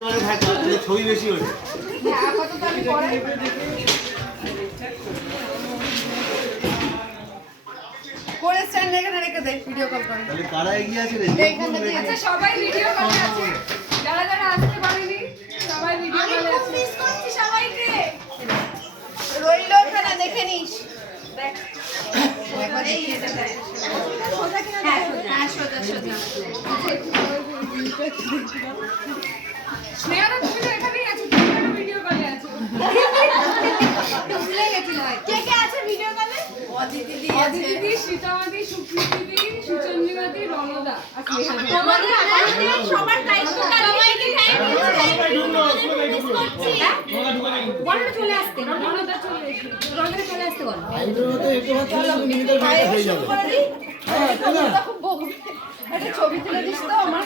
ছবি বেশি হয়েছে। করে স্ট্যান্ড এখানে রেখে দে, ভিডিও কল করে। তাহলে কারা এগিয়ে আছে রে? এইখানে দিয়ে আচ্ছা সবাই ভিডিও কলে আছে, যারা যারা আসতে পারেনি সবাই ভিডিও কলে আছে। খুব মিস করছি সবাইকে। রইল ওখানে দেখে নিস। দেখ একবার দেখিয়ে দে। সোজা কিনা দেখ। হ্যাঁ সোজা সোজা। স্নেহাদা তুমি তো এখানেই আছো, তুমি কেন ভিডিও কলে আছো? ভুলে গেছিল। কে কে আছে ভিডিও কলে? অদিতি দি আছে। অদিতি দি, সীতামাদি, সুপ্রীতি দি, সুচন্দ্রিমাদি, রণদা আর স্নেহাদা। তোমাদের আমাদের সবার দায়িত্ব সবাইকে থ্যাংক ইউ। মিস করছি। বড়টা চলে আসতে, রণদা চলে এসো। রণদা চলে আসতে বল। আইনের মতো একটু চলো মিনিটের মধ্যে হয়ে যাবে। খুব বকবে। একটা ছবি তুলে দিস তো আমার।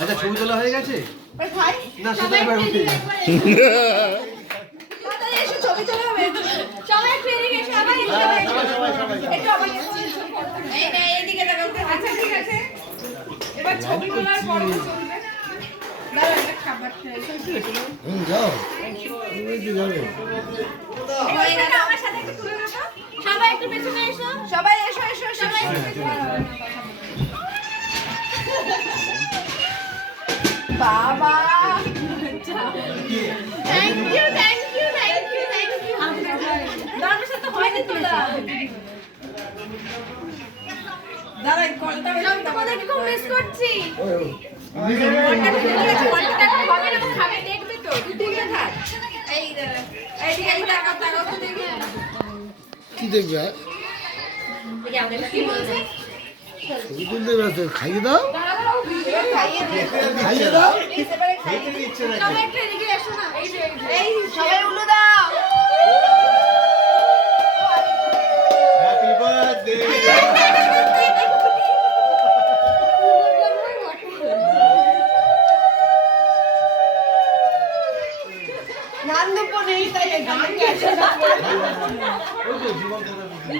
আচ্ছা ছবি তোলা হয়ে গেছে ভাই না? সেটা এবার উঠে তাড়াতাড়ি এসো, ছবি তোলা হবে। সবাই একটু এদিকে এসো, আবার এদিকে একটু আবার এই না এইদিকে তাকাও। আচ্ছা ঠিক আছে, এবার ছবি তোলার পর্ব চলবে। দাঁড়াও একটা খাবার খাই। যাও ওই যে যাবে এটা আমার সাথে একটু তুলে দাও। সবাই একটু পেছনে এসো। সবাই এসো এসো সবাই। বাবা thank you thank you thank you thank you. দাদার সাথে হয়নি তোলা। দাদা কলটা আমি তোমাদেরকে খুব মিস করছি। কলটা ঠিক আছে, কলটা হবে না তো খাবে দেখবে তো। তুই তুলে থাক। এই দাদা এইদিকে এই টাকা টাকা তো দেখি। কি দেখবে দেখি আমাদের কি বলছে? ছবি তুলতে ব্যস্ত খাইয়ে দাও দাঁড়াও ভিডিও খাইয়ে দে। খাইয়ে দাও এসেবারে খাইয়ে খেতে দে। ইচ্ছে না সবাই একটু এদিকে এসো না। এই যে এই সবাই উলু দাও। Happy birthday. নান্দুপ নেই তাই গান গেছে না। ওই তো জীবন কথা বলছি।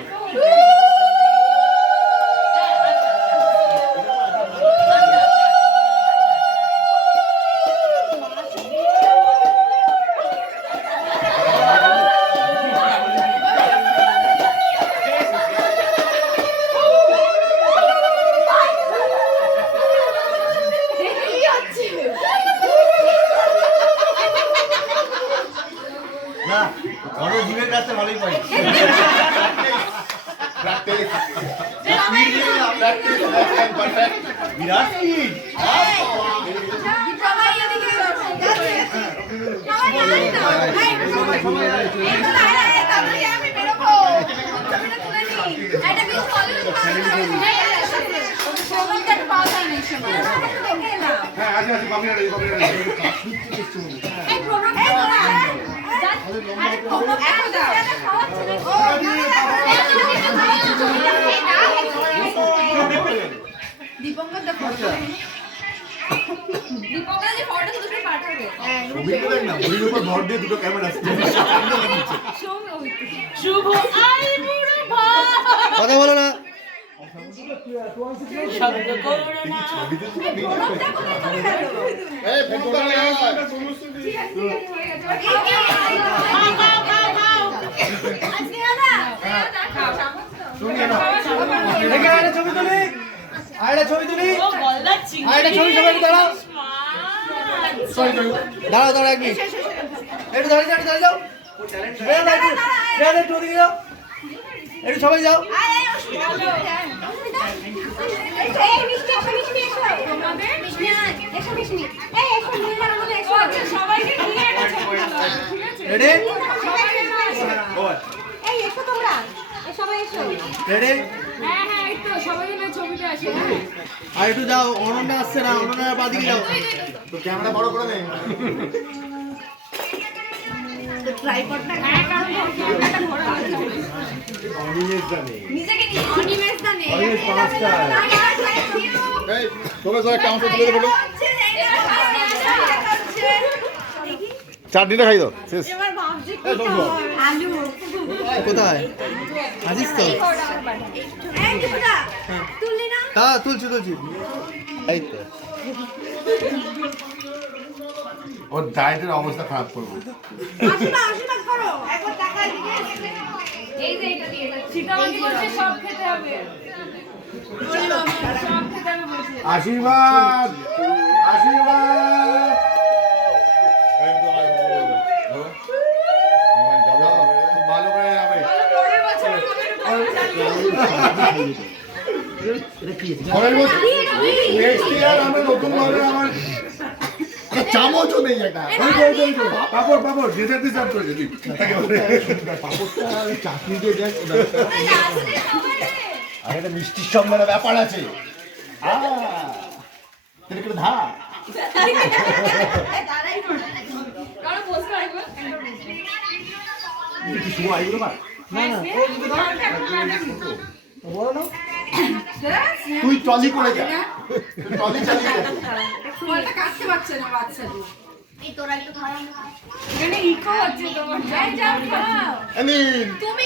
কি হচ্ছে? না বড় জীবের কাছে ভালোই পাই। বিরাট স্পিড। সবাই এদিকে এসো। সবাই তাড়াতাড়ি দাও। এই তো দাঁড়া, তাড়াতাড়ি আমি বেরোবো। ছবিটা তুলে নিই। এটা বেশ ভালো সবাইকে একটু পাওয়া যায় না এই সময়। দেখে এলাম। এই প্রোগ্রাম তোরা আরে প্রোগ্রাম এত দাও। দীপঙ্কর দা ফটো। দীপঙ্কর যে ফটো দুটো পাঠাবে। শুভ আই বুড়ো ভাই। কথা বলো না শব্দ করো না। এই ফটো করে ঠিক আছে হয়ে গেছে। খাও খাও খাও খাও। আজকে দাদা খাও দেখে আরে ছবি তুলি। আরে ছবি তুলি। আরে ছবি সবাই দাঁড়াও। দাঁড়াও দাঁড়াও এক মিনিট। একটু দাঁড়িয়ে দাঁড়িয়ে যাও। একটু ওদিকে যাও। একটু সবাই যাও। আয় অসুবিধা নেই। এই মিষ্টি এসো মিষ্টি এসো। তোমাদের মিষ্টি আয়। এসো মিষ্টি। এই এসো মিষ্টি আমাদের এসো। আচ্ছা সবাইকে নিয়ে একটা ছবি তোলা হবে, ঠিক আছে? রেডি? সবাইকে নিয়ে এসো। এই এসো তোমরা। এই সবাই এসো। রেডি? হ্যাঁ হ্যাঁ এই তো সবাই মিলে ছবিটা আসে। হ্যাঁ আর একটু যাও। অনন্যা আসছে না, অনন্যার বাদিকে যাও। তো ক্যামেরা বড় করে দে ট্রাইপডটা হ্যাঁ কারণ ক্যামেরাটা ঘোরা আছে। নিজেকে নিয়ে অনিমেষ দা নেই। এই তোমরা সবাই একটা অংশ তুলে দে বলো চাটনিটা খাই দাও শেষ এবার ভাবছি কি এই শোনো। আলু কোথায় আজিস তো? এই দীপুদা তুললি না? হ্যাঁ তুলছি তুলছি। এই তো ওর ডায়েটের অবস্থা খারাপ করবো। আশীর্বাদ করো একবার টাকায় দিয়ে এই যে এটা দিয়ে সীতামাকে বলছে সব খেতে হবে সব খেতে হবে বলছে আশীর্বাদ আশীর্বাদ। খুব ভালো করে যাবে। পরের বছর পরের বছর নেক্সট ইয়ার আমি নতুন ভাবে আমার চামচও নেই একটা পাপড় যেতে ডিসার্ভ করে দিবি। চাটনি দিয়ে দেখ আর একটা মিষ্টির সঙ্গে একটা ব্যাপার আছে ধা কারণ পোস্ট করে একবার সময় এগুলো না বলো না তুই ট্রলি করে যা ট্রলি চালিয়ে যা ফলটা কাটতে পারছে না বাচ্চাদের এখানে ইকো হচ্ছে তোমার এই যাও খাও আমিন তুমি